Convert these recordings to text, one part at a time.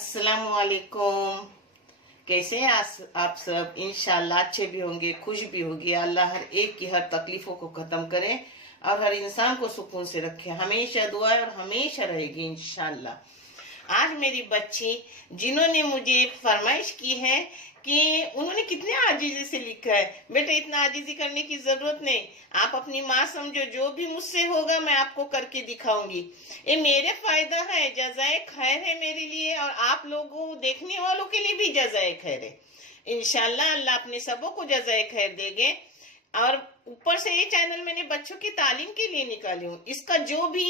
अस्सलामुअलैकुम। कैसे हैं आप सब? इंशाल्लाह अच्छे भी होंगे, खुश भी होगी। अल्लाह हर एक की हर तकलीफों को खत्म करे और हर इंसान को सुकून से रखे। हमेशा दुआ है और हमेशा रहेगी इंशाल्लाह। आज मेरी बच्ची जिन्होंने मुझे फरमाइश की है कि उन्होंने कितने आजीजी से लिखा है, बेटा इतना आजीजी करने की जरूरत नहीं, आप अपनी माँ समझो, जो भी मुझसे होगा मैं आपको करके दिखाऊंगी। ये मेरे फायदा है, जज़ाए खैर है मेरे लिए और आप लोगों देखने वालों के लिए भी जज़ाए खैर है। इंशाल्लाह अल्लाह अपने सबों को जज़ाए खैर देंगे। और ऊपर से ये चैनल मैंने बच्चों की तालीम के लिए निकाली हूँ। इसका जो भी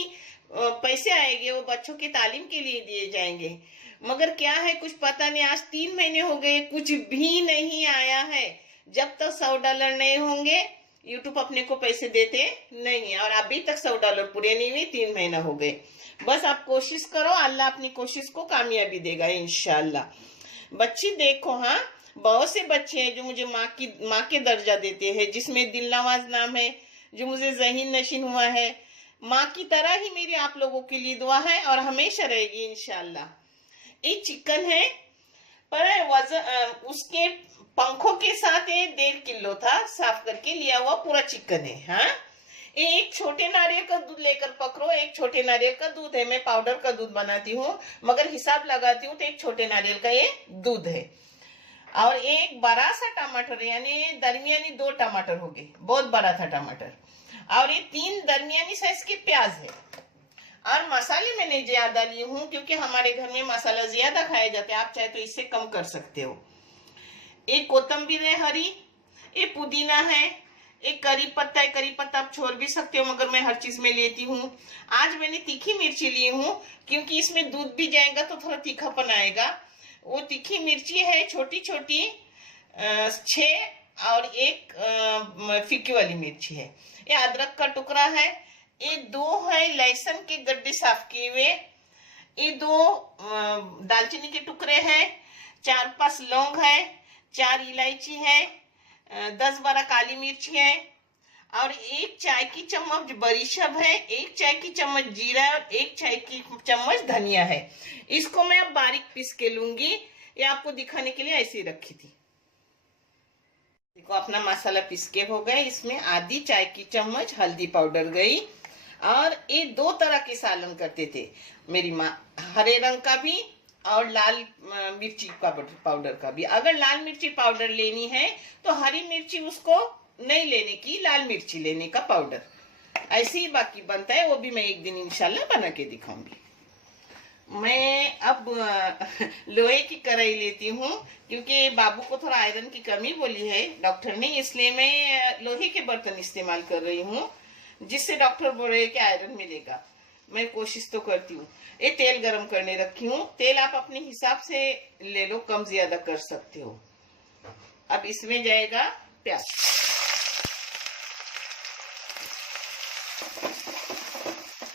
पैसे आएंगे वो बच्चों की तालीम के लिए दिए जाएंगे। मगर क्या है कुछ पता नहीं, आज 3 महीने हो गए कुछ भी नहीं आया है। जब तक $100 नहीं होंगे यूट्यूब अपने को पैसे देते नहीं है। और अभी तक $100 पूरे नहीं हुए, 3 महीना हो गए। बस आप कोशिश करो, अल्लाह अपनी कोशिश को कामयाबी देगा इंशाल्लाह। बच्ची देखो, हाँ बहुत से बच्चे हैं जो मुझे माँ के दर्जा देते हैं, जिसमें दिलनवाज नाम है, जो मुझे ज़हीन नशीन हुआ है। माँ की तरह ही मेरी आप लोगों के लिए दुआ है और हमेशा रहेगी इंशाल्लाह। ये चिकन है, पर वजन उसके पंखों के साथ ये 1.5 किलो था, साफ करके लिया हुआ पूरा चिकन है। हाँ, ये एक छोटे नारियल का दूध लेकर पकड़ो। एक छोटे नारियल का दूध है, मैं पाउडर का दूध बनाती हूँ मगर हिसाब लगाती हूँ तो एक छोटे नारियल का ये दूध है। और एक बड़ा सा टमाटर, यानी दरमियानी 2 टमाटर हो गए, बहुत बड़ा था टमाटर। और ये 3 दरमियानी साइज के प्याज है। और मसाले मैंने ज्यादा लिए हूँ क्योंकि हमारे घर में मसाला ज्यादा खाया जाता है, आप चाहे तो इससे कम कर सकते हो। एक कोतंबीर है हरी, एक पुदीना है, एक करी पत्ता है। करी पत्ता आप छोड़ भी सकते हो मगर मैं हर चीज में लेती हूँ। आज मैंने तीखी मिर्ची ली हूँ क्योंकि इसमें दूध भी जाएगा तो थोड़ा तीखापन आएगा। वो तीखी मिर्ची है छोटी छोटी 6, और एक फीकी वाली मिर्ची है। ये अदरक का टुकड़ा है। ये 2 है लहसुन के गड्ढे साफ किए हुए। ये 2 दालचीनी के टुकड़े हैं। 4-5 लौंग है, 4 इलायची है, 10-12 काली मिर्च है, और 1 चाय की चम्मच बरीशब है, 1 चाय की चम्मच जीरा है और 1 चाय की चम्मच धनिया है। इसको मैं अब बारीक पीस के लूंगी। ये आपको दिखाने के लिए ऐसे ही रखी थी। देखो अपना मसाला पीस के हो गए। इसमें आधी चाय की चम्मच हल्दी पाउडर गई। और ये 2 तरह के सालन करते थे मेरी माँ, हरे रंग का भी और लाल मिर्ची का पाउडर का भी। अगर लाल मिर्ची पाउडर लेनी है तो हरी मिर्ची उसको नहीं लेने की, लाल मिर्ची लेने का पाउडर। ऐसे ही बाकी बनता है, वो भी मैं एक दिन इंशाल्लाह बना के दिखाऊंगी। मैं अब लोहे की कढ़ाई लेती हूँ क्योंकि बाबू को थोड़ा आयरन की कमी बोली है डॉक्टर ने, इसलिए मैं लोहे के बर्तन इस्तेमाल कर रही हूँ, जिससे डॉक्टर बोल रहे हैं कि आयरन मिलेगा। मैं कोशिश तो करती हूँ। ये तेल गरम करने रखी हूँ। तेल आप अपने हिसाब से ले लो, कम ज्यादा कर सकते हो। अब इसमें जाएगा प्याज।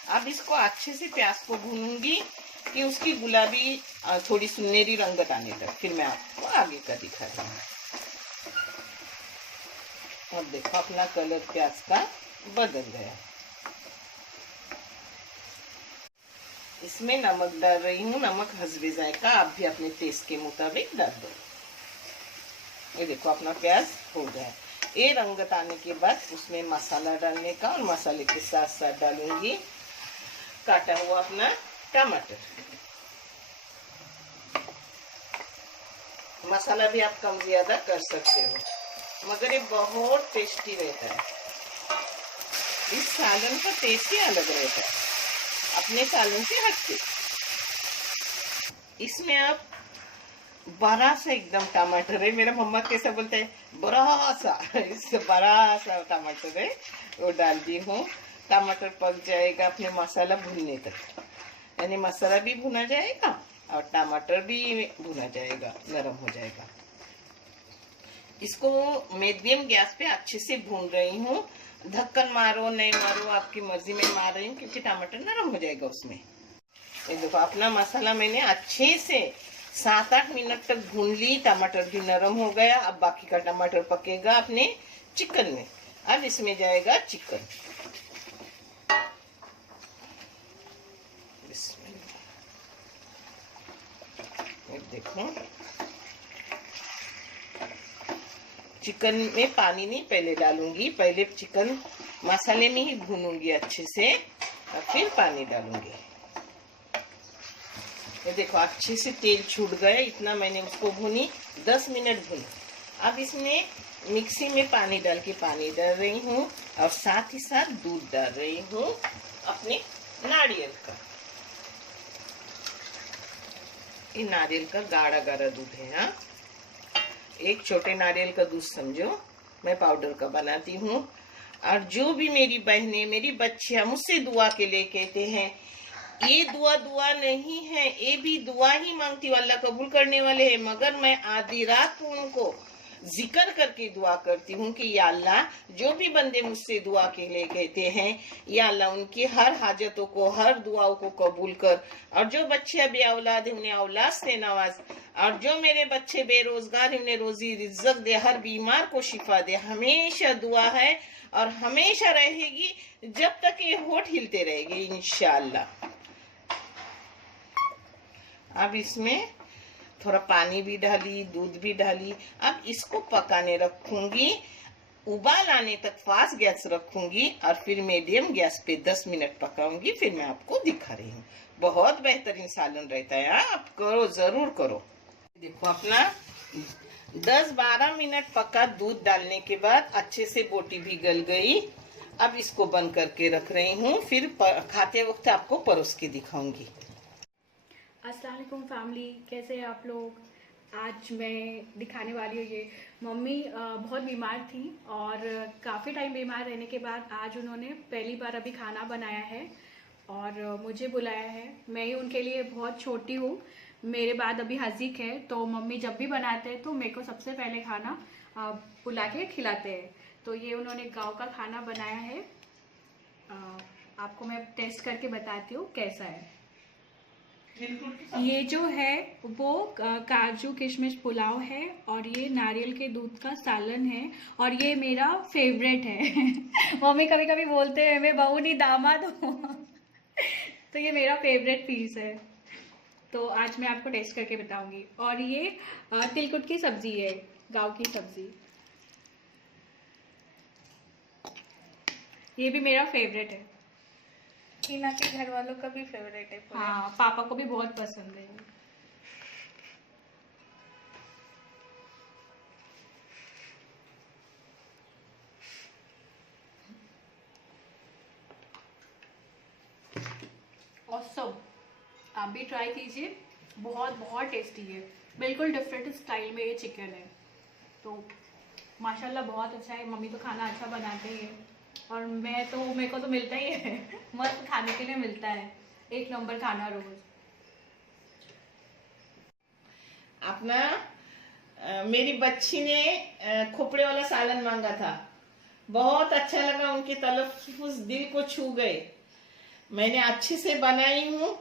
अब इसको अच्छे से प्याज को भूनूंगी कि उसकी गुलाबी थोड़ी सुनहरी रंगत आने तक, फिर मैं आपको आगे का दिखा रही हूँ। और देखो अपना कलर प्याज का बदल गया। इसमें नमक डाल रही हूँ, नमक हस्बे जायका, आप भी अपने टेस्ट के मुताबिक डाल दो। ये देखो अपना प्याज हो गया। ये रंगत आने के बाद उसमें मसाला डालने का, और मसाले के साथ साथ डालूंगी काटा हुआ अपना टमाटर। मसाला भी आप कम ज्यादा कर सकते हो मगर ये बहुत टेस्टी रहता है। इस सालन का टेस्ट ही अलग रहता है अपने सालन से हटके। इसमें आप बड़ा सा एकदम टमाटर है, मेरा मम्मा कैसा बोलता है बड़ा सा, इससे बड़ा सा टमाटर है वो डाल दी हूँ। टमाटर पक जाएगा अपने मसाला भूनने तक, यानी मसाला भी भुना जाएगा और टमाटर भी भुना जाएगा, नरम हो जाएगा। इसको मीडियम गैस पे अच्छे से भून रही हूँ। ढक्कन मारो नहीं मारो आपकी मर्जी, में मार रही हूँ क्योंकि टमाटर नरम हो जाएगा उसमें। ये देखो अपना मसाला मैंने अच्छे से 7-8 मिनट तक भून ली, टमाटर भी नरम हो गया। अब बाकी का टमाटर पकेगा अपने चिकन में। अब इसमें जाएगा चिकन। देखो चिकन में पानी नहीं पहले डालूंगी, पहले चिकन मसाले में ही भूनूंगी अच्छे से और फिर पानी डालूंगी। ये देखो अच्छे से तेल छूट गया, इतना मैंने उसको भूनी, 10 मिनट भूनी। अब इसमें मिक्सी में पानी डाल के पानी डाल रही हूँ और साथ ही साथ दूध डाल रही हूँ अपने नारियल का। ये नारियल का गाढ़ा गाढ़ा दूध है। हाँ, एक छोटे नारियल का दूध समझो, मैं पाउडर का बनाती हूँ। और जो भी मेरी बहनें, मेरी बच्चियां मुझसे दुआ के लिए कहते हैं, ये दुआ नहीं है, ये भी दुआ ही मांगती हूँ, अल्लाह कबूल करने वाले हैं, मगर मैं आधी रात को उनको जिक्र करके दुआ करती हूँ कि या अल्लाह, जो भी बंदे मुझसे दुआ के लिए कहते हैं, या अल्लाह उनकी हर हाजतों को, हर दुआओं को कबूल कर। और जो बच्चे बे औलाद है उन्हें औलाद से नवाज, और जो मेरे बच्चे बेरोजगार है उन्हें रोजी रिज्क दे, हर बीमार को शिफा दे। हमेशा दुआ है और हमेशा रहेगी जब तक ये होठ हिलते रहेंगे इंशाअल्लाह। अब इसमें थोड़ा पानी भी डाली, दूध भी डाली। अब इसको पकाने रखूंगी, उबाल आने तक फास्ट गैस रखूंगी और फिर मीडियम गैस पे 10 मिनट पकाऊंगी। फिर मैं आपको दिखा रही हूँ। बहुत बेहतरीन सालन रहता है। आप करो, जरूर करो। देखो अपना 10-12 मिनट पका, दूध डालने के बाद अच्छे से बोटी भी गल गई। अब इसको बंद करके रख रही हूँ, फिर खाते वक्त आपको परोस के दिखाऊंगी। अस्सलाम वालेकुम फैमिली, कैसे हैं आप लोग। आज मैं दिखाने वाली हूँ, ये मम्मी बहुत बीमार थी और काफ़ी टाइम बीमार रहने के बाद आज उन्होंने पहली बार अभी खाना बनाया है और मुझे बुलाया है। मैं ही उनके लिए बहुत छोटी हूँ, मेरे बाद अभी हज़ीक है, तो मम्मी जब भी बनाते हैं तो मेरे को सबसे पहले खाना बुला के खिलाते हैं। तो ये उन्होंने गाँव का खाना बनाया है, आपको मैं टेस्ट करके बताती हूँ कैसा है। ये जो है वो काजू किशमिश पुलाव है और ये नारियल के दूध का सालन है और ये मेरा फेवरेट है। मम्मी कभी कभी बोलते हैं मैं बहू नहीं दामाद हूँ। तो ये मेरा फेवरेट पीस है, तो आज मैं आपको टेस्ट करके बताऊंगी। और ये तिलकुट की सब्जी है, गांव की सब्जी, ये भी मेरा फेवरेट है। टीना के घर वालों का भी फेवरेट है। हाँ, पापा को भी बहुत पसंद है। ऑसम, आप भी ट्राई कीजिए, बहुत बहुत टेस्टी है। बिल्कुल डिफरेंट स्टाइल में ये चिकन है, तो माशाल्लाह बहुत अच्छा है। मम्मी तो खाना अच्छा बनाते ही है और मेरे को तो मिलता ही है। मस्त खाने के लिए मिलता है, एक नंबर खाना रोज। अपना मेरी बच्ची ने खोपड़े वाला सालन मांगा था, बहुत अच्छा लगा, उनके तलफ्फुज़ दिल को छू गए। मैंने अच्छे से बनाई हूँ।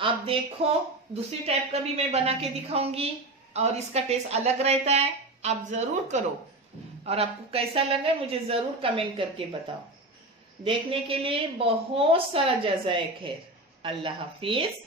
आप देखो, दूसरी टाइप का भी मैं बना के दिखाऊंगी और इसका टेस्ट अलग रहता है। आप जरूर करो और आपको कैसा लगा मुझे जरूर कमेंट करके बताओ। देखने के लिए बहुत सारा जज़ाए खैर। अल्लाह हाफिज।